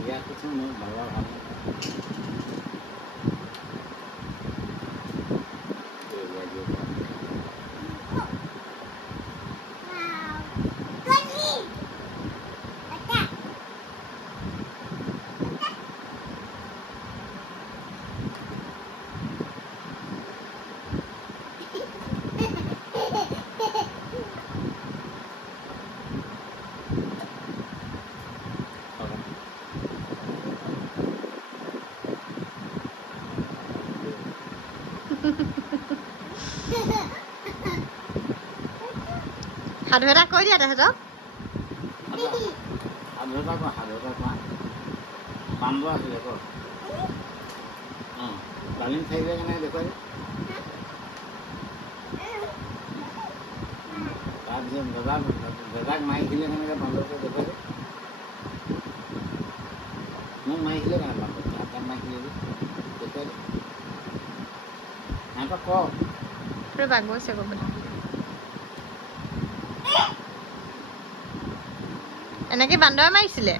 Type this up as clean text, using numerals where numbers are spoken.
ইয়াত কিছু মোৰ বাবা ভাল সাধু এটা কৈ দিয়া তেহেঁতক সাধুতা কোৱা বান্দৰ আছিলে ক অঁ ডালিম খাইছে কেনেকৈ দেখুৱাই তাৰপিছত দাদাক মাৰিছিলে কেনেকৈ বান্দৰটো দেখুৱাই মোক মাৰিছিলে কেনে বান্দৰ তাত মাৰিছিলে যে দেখুৱাই সিহঁতক কওক ৰ'বা গৈছে ক'বলৈ এনেকৈ বান্দৰে মাৰিছিলে